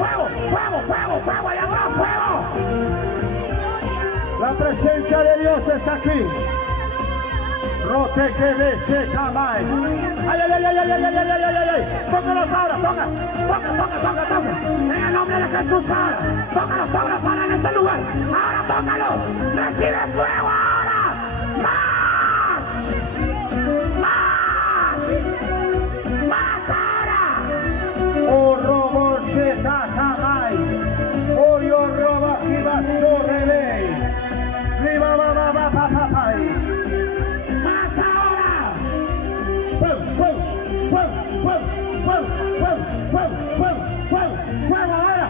fuego, fuego, fuego, fuego, allá atrás, fuego. La presencia de Dios está aquí. Rote que bese camay. Ay, ay, ay, ay, ay, ay, ay, ay, ay, ay, ay. Tócalos ahora, toca. En el nombre de Jesús ahora. Tócalos ahora en este lugar. Ahora tócalos. Recibe fuego ahora. Más. Más ahora. Oh, robo se camay. Oh, yo roba y va sobre ley. Viva, va, va, va, va, va, va. Más ahora. Fuego ahora.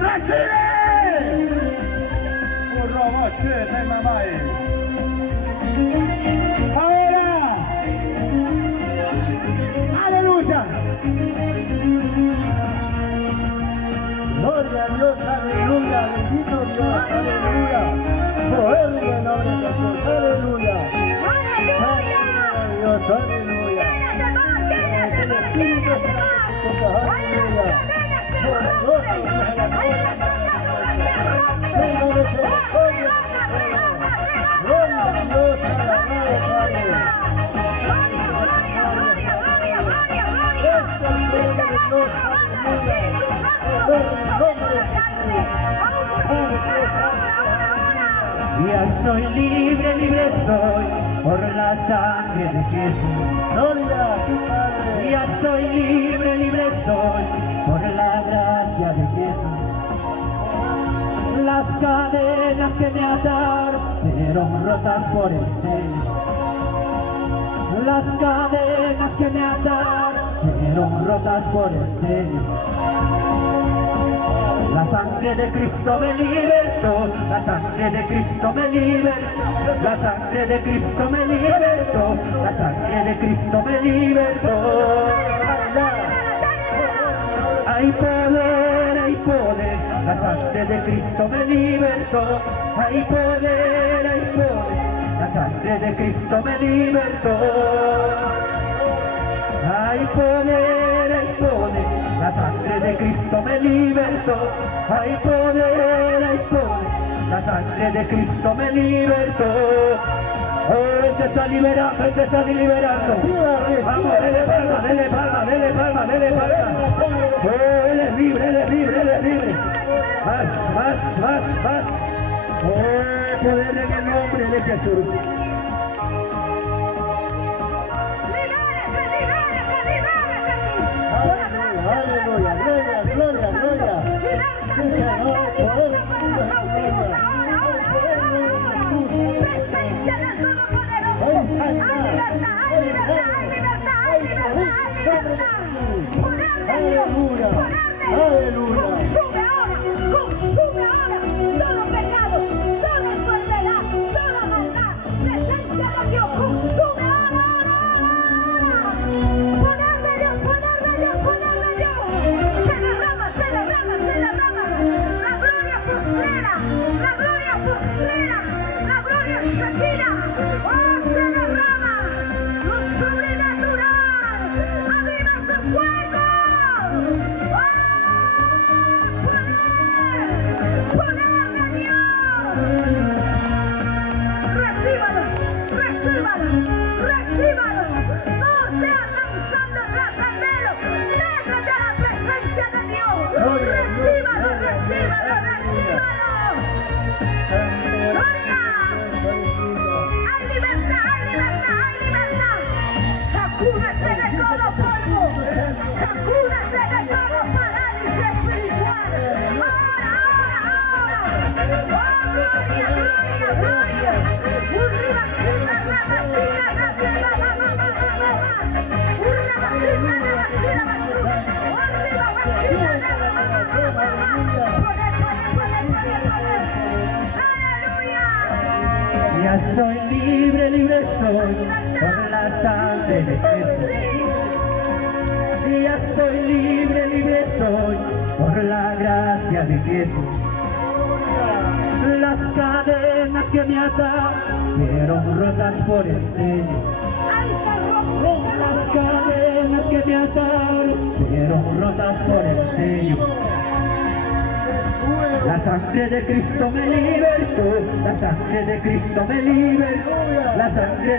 Recibe. Oh, robo se camay. Ahora. Aleluya. Gloria a Dios, aleluya. Bendito Dios, aleluya. Poder en el nombre de Jesús, aleluya. ¡Aleluya! Dios, aleluya. Ya soy libre, libre soy por la sangre de Jesús. Gloria a tu Padre. Ya soy libre, libre soy por la gracia de Jesús. Las cadenas que me ataron fueron rotas por el Señor. Las cadenas que me ataron fueron rotas por el Señor. La sangre de Cristo me libertó, la sangre de Cristo me libertó, la sangre de Cristo me libertó, la sangre de Cristo me libertó. Hay poder, la sangre de Cristo me libertó. Hay poder, la sangre de Cristo me libertó. Hay poder, la sangre de Cristo me libertó. Hay poder, la sangre de Cristo me libertó. Oh, Él te está liberando, Él te está liberando. Vamos, dele palma, dele palma, dele palma, dele palma. Oh, Él es libre, Él es libre, Él es libre. Más. Oh, poder en el nombre de Jesús. Aleluya, gloria. Sí, Señor, poder. Presencia del Todopoderoso. Hay libertad. Poder de Dios. Aleluya. Consume ahora todo pecado, toda enfermedad, toda maldad. Presencia de Dios. Consume ahora. Poder de Dios. Se derrama. La gloria postrera. La gloria Shakira. Oh, se derrama. Lo sobrenatural. Aviva su fuego. Oh, poder de Dios. Recíbalo. No sea danzando tras el velo. Déjate la presencia de Dios. Recíbalo. Gloria. Hay libertad. Sacúdese de todo polvo. Sacúdese de todo parálisis espiritual. Ahora. Oh, gloria. Ya soy libre soy por la sangre de Jesús. Ya soy libre soy por la gracia de Jesús. Las cadenas que me atan fueron rotas por el Señor. Las cadenas que me ataron fueron rotas botas por el sello. La sangre de Cristo me libertó, la sangre de Cristo me libertó, la sangre de